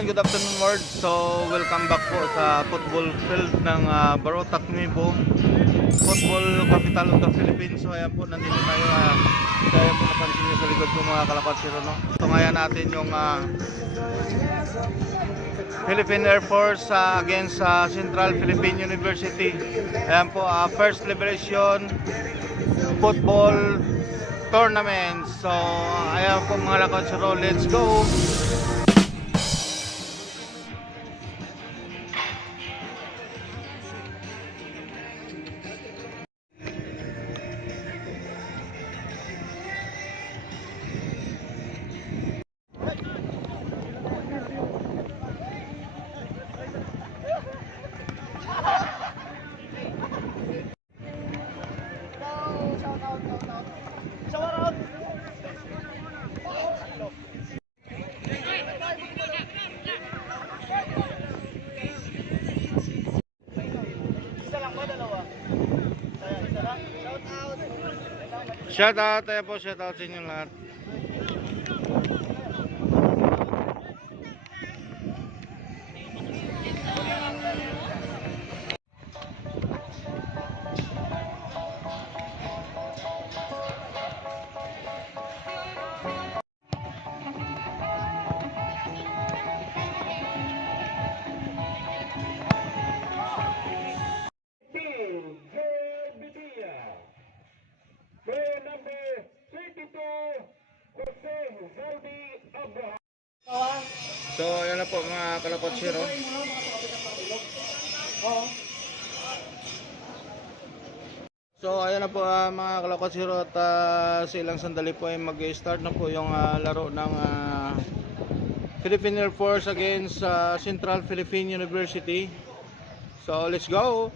Ayan, good afternoon world. So, welcome back po sa football field ng Barotac Nuevo, football capital of the Philippines. So, ayan po, nandito tayo. Kaya po napansin nyo sa likod ko mga kalapatsiro, no? So, ngayon natin yung Philippine Air Force against Central Philippine University. Ayan po, first liberation football tournament. So, ayan po mga kalapatsiro, let's go! Shoutout, tayo po, shoutout sa inyo lahat. So, ayan na po mga kalapatsiro. So, ayan na po mga kalapatsiro at sa ilang sandali po ay mag-start na po yung laro ng Philippine Air Force against Central Philippine University. So, let's go!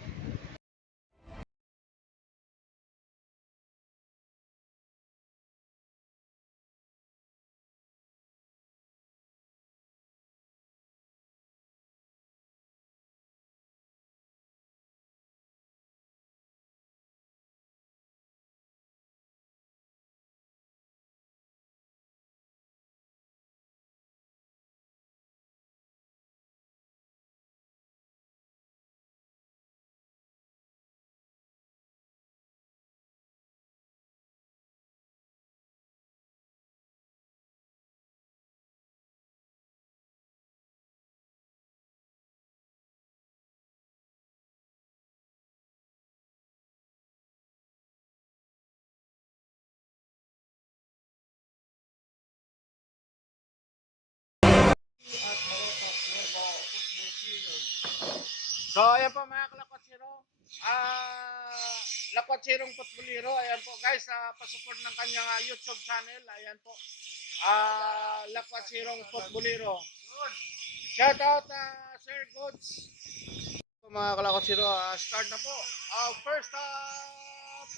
So, ayan po mga kalapatsiro. Lapatsirong Futbolero. Ayan po guys, pasupport ng kanyang YouTube channel. Ayan po. Lapatsirong Futbolero. Shout out Sir Goods. Mga kalapatsiro, start na po. First half.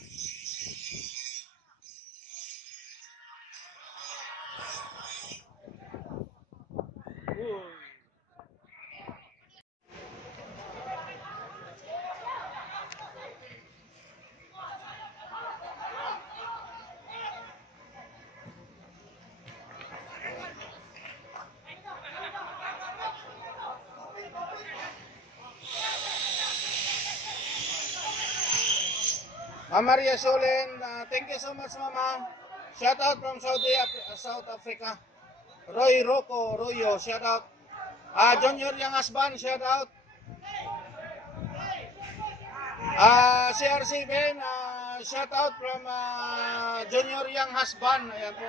Maria Solen, thank you so much Mama. Shout out from South Africa. Roy Rocco, Royo, shout out. Junior Yang Asban, shout out. CRC Ben, shout out from Junior Yang Hasban. Ayan po.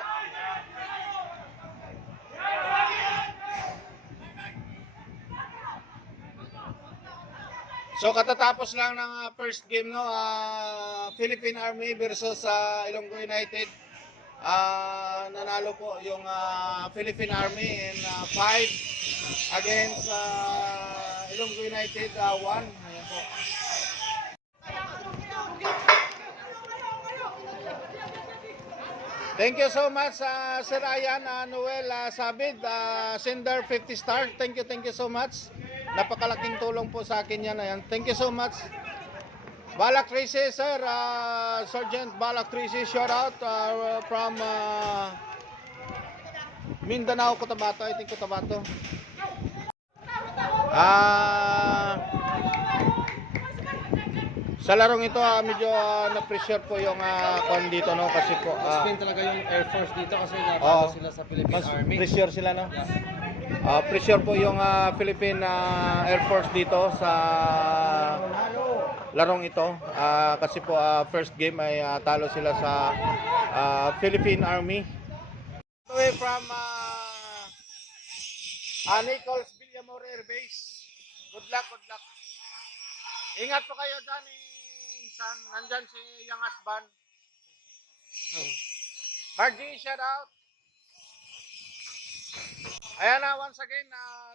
So katatapos lang ng first game, no, Philippine Army versus Ilonggo United. Nanalo po yung Philippine Army in 5 against Ilonggo United 1. Ayan po. Thank you so much Sir Ayan Noel Sabid, sender 50 stars. Thank you so much. Napakalaking tulong po sa akin yan. Ayan. Thank you so much. Balak Tracy, sir. Sergeant Balak Tracy, shout out from Mindanao, Cotabato. I think Cotabato. Ah, sa larong ito, medyo na-pressure po yung kon dito, no? Kasi po, Spin talaga yung Air Force dito kasi Oo. natalo sila sa Philippine mas Army. pressure sila, no? Yeah. Pressure po yung Philippine Air Force dito sa larong ito. Kasi po, first game ay talo sila sa Philippine Army. Away from Nichols Villamor Air Base. Good luck, good luck. Ingat po kayo dyan, Insan. Nandyan si Yang Asban. Margie, shout out. Ayan na, once again,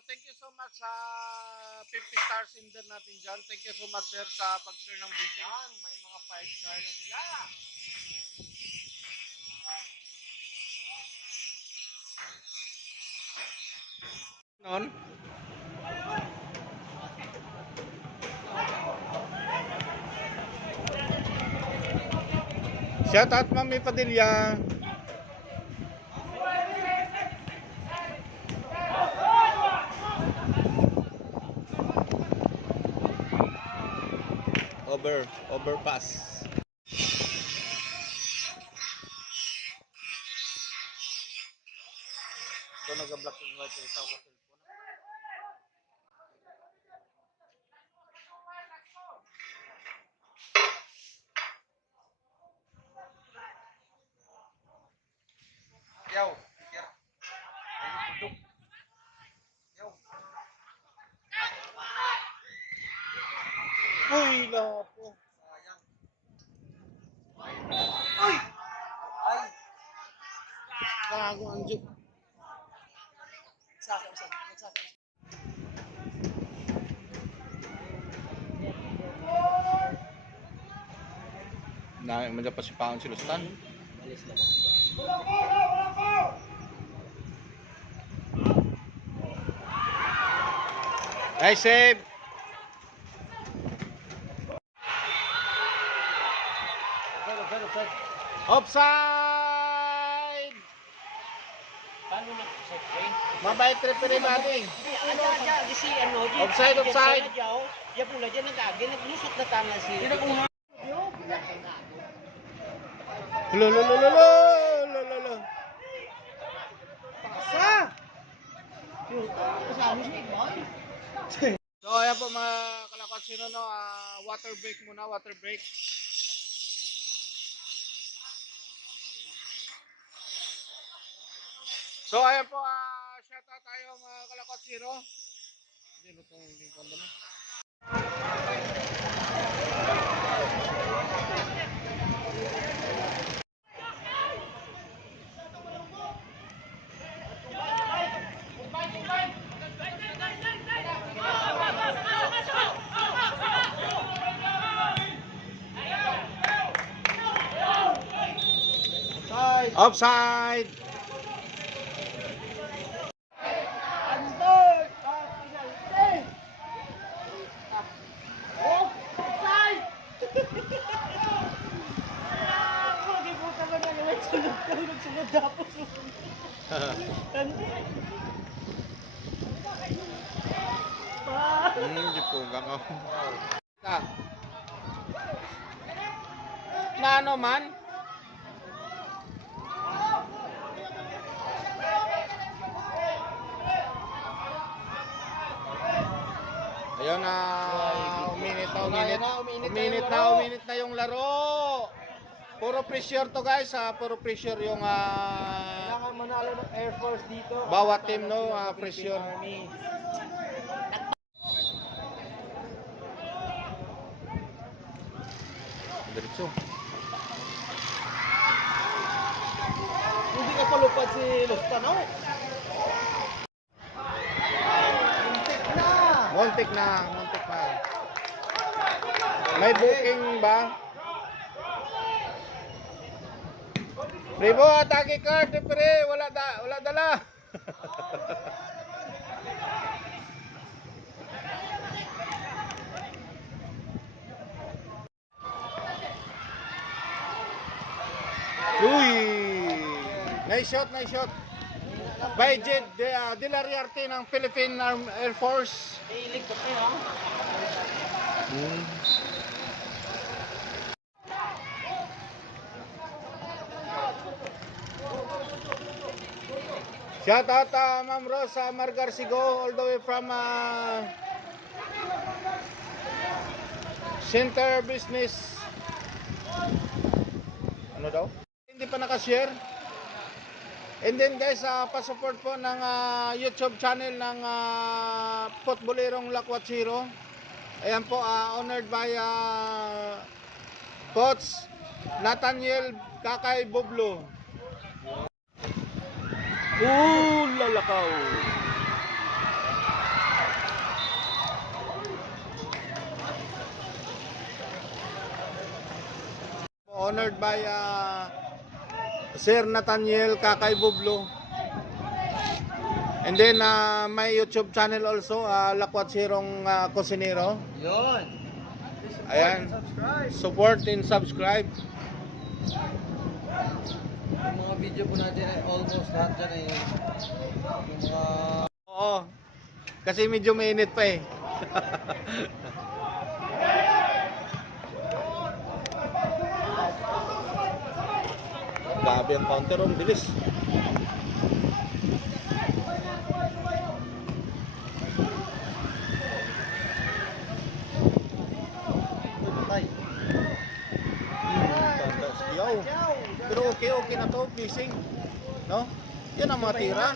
thank you so much sa 50 stars sender natin dyan. Thank you so much, sir, sa pag-share ng video. May mga 5 star na sila. Non? Shout out, Mami Padilla. Overpass. Ito nag-block and white ito sa cellphone. Yaw. Uy, napo. Uy! Ay! Gago ang juk. Na medyo pasipaon si Lustan. Alis na. Nice save. Offside. Paano na sa train? Mabait referee natin. Ano aja si ano? Offside, offside. Ya pula dia nagagi naglusot na tama si. Lo. Pasa. Kasama si Igboy. So ayan po mga kalakatsino, no, water break muna, water break. So ayan po, shout out tayo mga kalakatsino. Hindi na itong link ko na. Offside. Di po gamo. Na ano man? Ayun na, uminit na yung laro. Puro pressure to guys, puro pressure yung Kailangan manalo ng Air Force dito. bawat team, no, pressure. Army. Diretso. Hindi ka palupad si Lustan, no? Muntik na. May booking ba? Primo, atake card, pre, wala dala. Uy! Nice shot. by Jed De La Riarte ng Philippine Air Force. Hilig ko no? Shout out Ma'am Rosa Margarsigo all the way from Center Business. Ano daw? Hindi pa nakashare. And then guys, pa-support po ng YouTube channel ng Futbolerong Lakwatsiro. Ayan po, honored by Coach Nathaniel Kakay Bublo. Lalakaw. Honored by Sir Nathaniel Kakay Bublo. And then my YouTube channel also, Lakwatsirong Kusinero. Yun. Ayan. Support and subscribe. Yung mga video po natin ay almost lahat dyan ay yung mga... Oo. Kasi medyo mainit pa eh. Grabe ang counter, ang bilis. Patay. Yaw. Pero okay na to, fishing. No? Yan ang mga tira.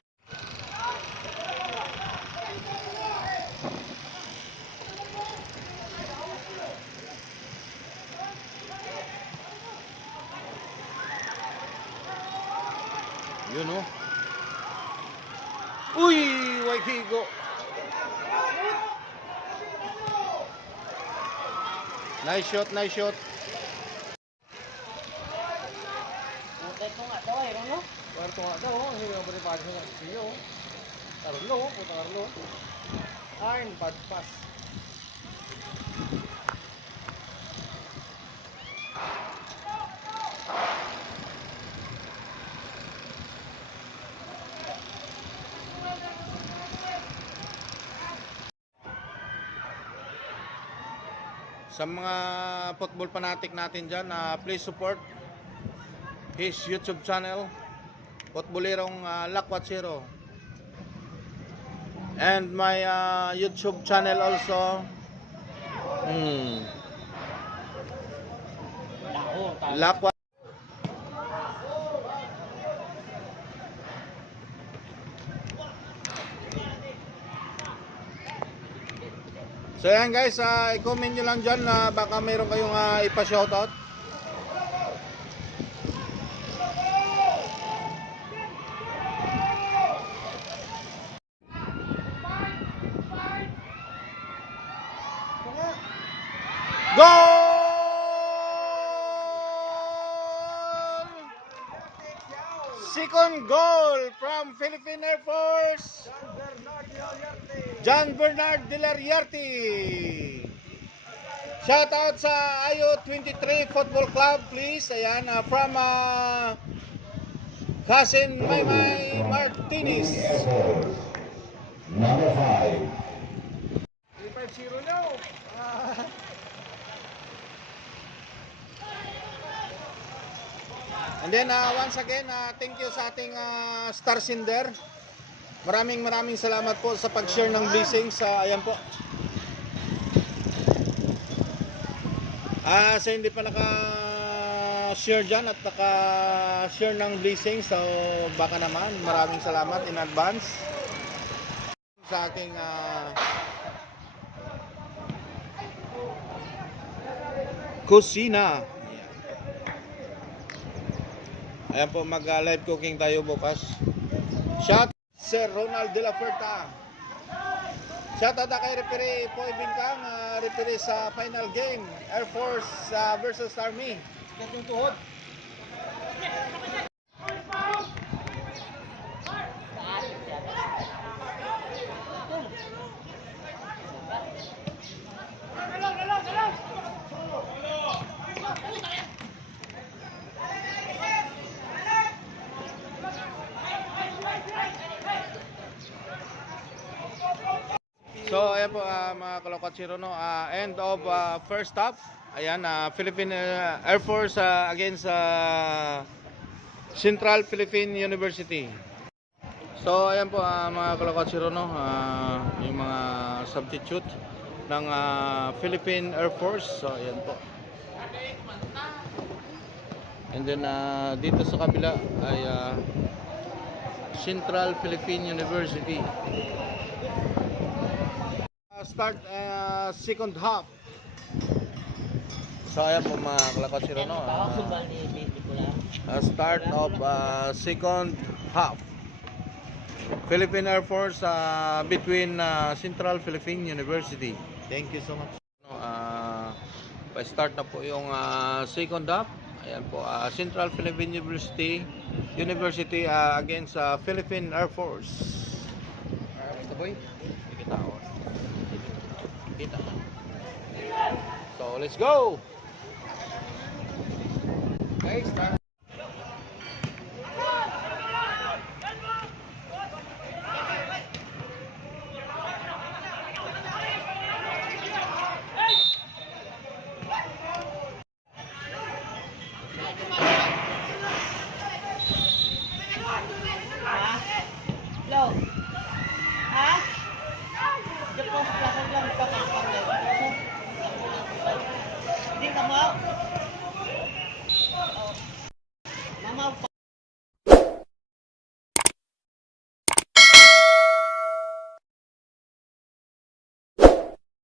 Yun oh. Uy, Waikigo. Nice shot, nice shot. Putay ko nga daw eh, no? Kwarto nga daw, hindi mo ba rin sa siyo. Tarlo, putarlo. Iron bad pass. Sa mga football fanatic natin dyan, please support his YouTube channel, Futbolerong Lakwatsiro. And my YouTube channel also, Lakwa. So yan guys, i-comment nyo lang dyan na baka mayroon kayong ipa-shoutout. Goal! Second goal from Philippine Air Force, John Bernard De La Riarte. Shout out sa Ayo 23 Football Club, please. Ayan, from Cousin Maymay Martinez. Number 5. 350 now. And then once again, thank you sa ating Star Sender. Maraming salamat po sa pag-share ng blessings. Ayan po. Sa hindi pa naka-share dyan at naka-share ng blessings, so baka naman, maraming salamat in advance sa ating kusina. Ayan po, mag-live cooking tayo bukas. Shout Sir Ronald De La Fuerta. Shout out kay referee Poy Bingkang, referee sa final game, Air Force versus Army. Katong tuhod. So ayan po mga kalokatsiro, no, end of first stop. Ayan, Philippine Air Force against Central Philippine University. So ayan po mga kalokatsiro, no, yung mga substitute ng Philippine Air Force. So ayan po. And then dito sa kabila ay Central Philippine University. Start second half. So ayan po mga kalokatsiro, no, start of second half. Philippine Air Force between Central Philippine University. Thank you so much. Pa-start na po yung second half. Ayan po, Central Philippine University against Philippine Air Force. Basta boy. Kita ako. Kita. So, let's go! Okay, start. Lo. Ha? Jepos belakang lang belakang. Hindi ka mau.